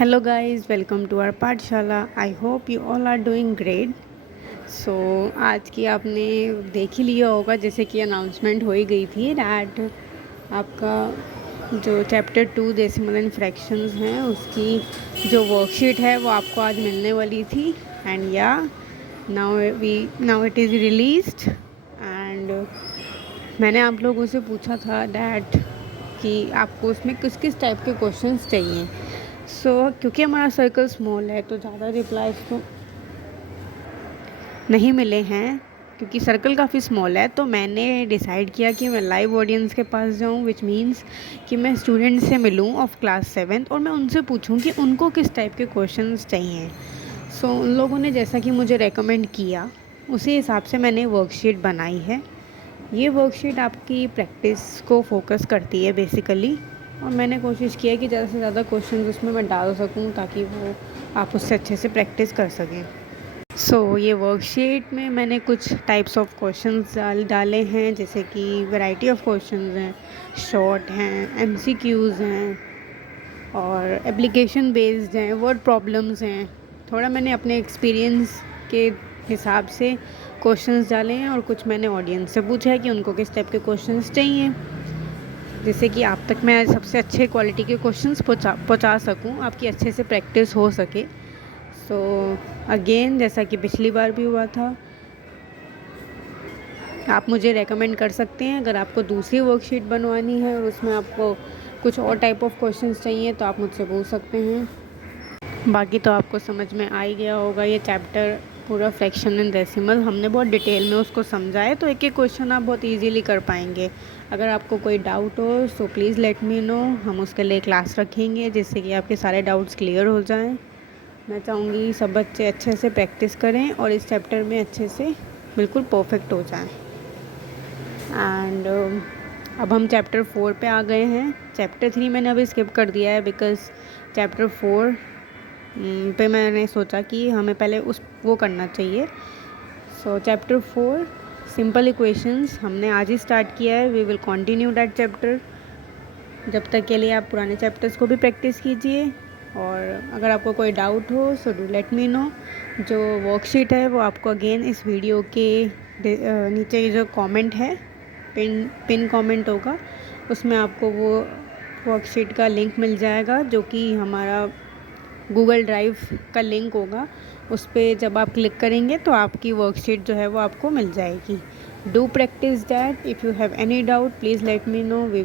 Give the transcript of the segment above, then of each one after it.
Hello guys, welcome to our पाठशाला. I hope you all are doing great. So आज की आपने देख ही लिया होगा, जैसे कि अनाउंसमेंट हो ही गई थी डैट आपका जो चैप्टर 2 डेसिमल एंड फ्रैक्शंस हैं उसकी जो वर्कशीट है वो आपको आज मिलने वाली थी. एंड या now it is released. And मैंने आप लोगों से पूछा था डैट कि आपको उसमें किस किस टाइप के क्वेश्चंस चाहिए. क्योंकि हमारा सर्कल स्मॉल है तो ज़्यादा रिप्लाईज तो नहीं मिले हैं. क्योंकि सर्कल काफ़ी स्मॉल है तो मैंने डिसाइड किया कि मैं लाइव ऑडियंस के पास जाऊं, विच मीन्स कि मैं स्टूडेंट से मिलूं ऑफ क्लास 7 और मैं उनसे पूछूं कि उनको किस टाइप के क्वेश्चंस चाहिए. उन लोगों ने जैसा कि मुझे रेकमेंड किया उसी हिसाब से मैंने वर्कशीट बनाई है. ये वर्कशीट आपकी प्रैक्टिस को फोकस करती है बेसिकली, और मैंने कोशिश की है कि ज़्यादा से ज़्यादा क्वेश्चंस उसमें मैं डाल सकूं ताकि वो आप उससे अच्छे से प्रैक्टिस कर सकें. ये वर्कशीट में मैंने कुछ टाइप्स ऑफ क्वेश्चंस डाले हैं, जैसे कि वैरायटी ऑफ क्वेश्चंस हैं, शॉर्ट हैं, एमसीक्यूज़ हैं और एप्लीकेशन बेस्ड हैं, वर्ड प्रॉब्लम्स हैं. थोड़ा मैंने अपने एक्सपीरियंस के हिसाब से क्वेश्चंस डाले हैं और कुछ मैंने ऑडियंस से पूछा है कि उनको किस टाइप के क्वेश्चंस चाहिए, जिससे कि आप तक मैं सबसे अच्छे क्वालिटी के क्वेश्चंस पहुंचा सकूं, आपकी अच्छे से प्रैक्टिस हो सके. अगेन जैसा कि पिछली बार भी हुआ था, आप मुझे रेकमेंड कर सकते हैं. अगर आपको दूसरी वर्कशीट बनवानी है और उसमें आपको कुछ और टाइप ऑफ क्वेश्चंस चाहिए तो आप मुझसे पूछ सकते हैं. बाकी तो आपको समझ में आ ही गया होगा, ये चैप्टर पूरा फ्रैक्शन एंड डेसिमल हमने बहुत डिटेल में उसको समझा है, तो एक एक क्वेश्चन आप बहुत इजीली कर पाएंगे. अगर आपको कोई डाउट हो so please let me no. हम उसके लिए क्लास रखेंगे जिससे कि आपके सारे डाउट्स क्लियर हो जाएं. मैं चाहूँगी सब बच्चे अच्छे से प्रैक्टिस करें और इस चैप्टर में अच्छे से बिल्कुल परफेक्ट हो जाएं. एंड अब हम चैप्टर 4 पे आ गए हैं. चैप्टर 3 मैंने अभी स्किप कर दिया है बिकॉज़ चैप्टर 4 पे मैंने सोचा कि हमें पहले वो करना चाहिए. चैप्टर 4 सिंपल इक्वेशंस हमने आज ही स्टार्ट किया है. We will continue that chapter. जब तक के लिए आप पुराने चैप्टर्स को भी प्रैक्टिस कीजिए, और अगर आपको कोई डाउट हो so do let me no. जो वर्कशीट है वो आपको अगेन इस वीडियो के नीचे जो कमेंट है, पिन कमेंट होगा, उसमें आपको वो वर्कशीट का लिंक मिल जाएगा, जो कि हमारा गूगल ड्राइव का लिंक होगा. उस पर जब आप क्लिक करेंगे तो आपकी वर्कशीट जो है वो आपको मिल जाएगी. Do practise that. If you have any doubt please let me know. We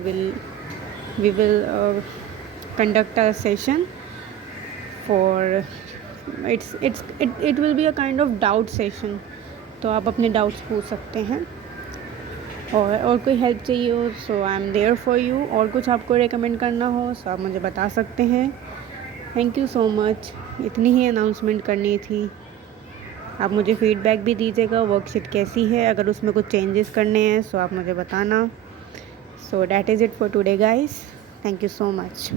will conduct a session for it will be a kind of doubt session. तो आप अपने डाउट्स पूछ सकते हैं, और कोई हेल्प चाहिए हो so I am there for you. और कुछ आपको रेकमेंड करना हो सो आप मुझे बता सकते हैं. Thank you so much. इतनी ही अनाउंसमेंट करनी थी. आप मुझे फीडबैक भी दीजिएगा वर्कशीट कैसी है. अगर उसमें कुछ चेंजेस करने हैं सो आप मुझे बताना. So that is it for today guys. Thank you so much.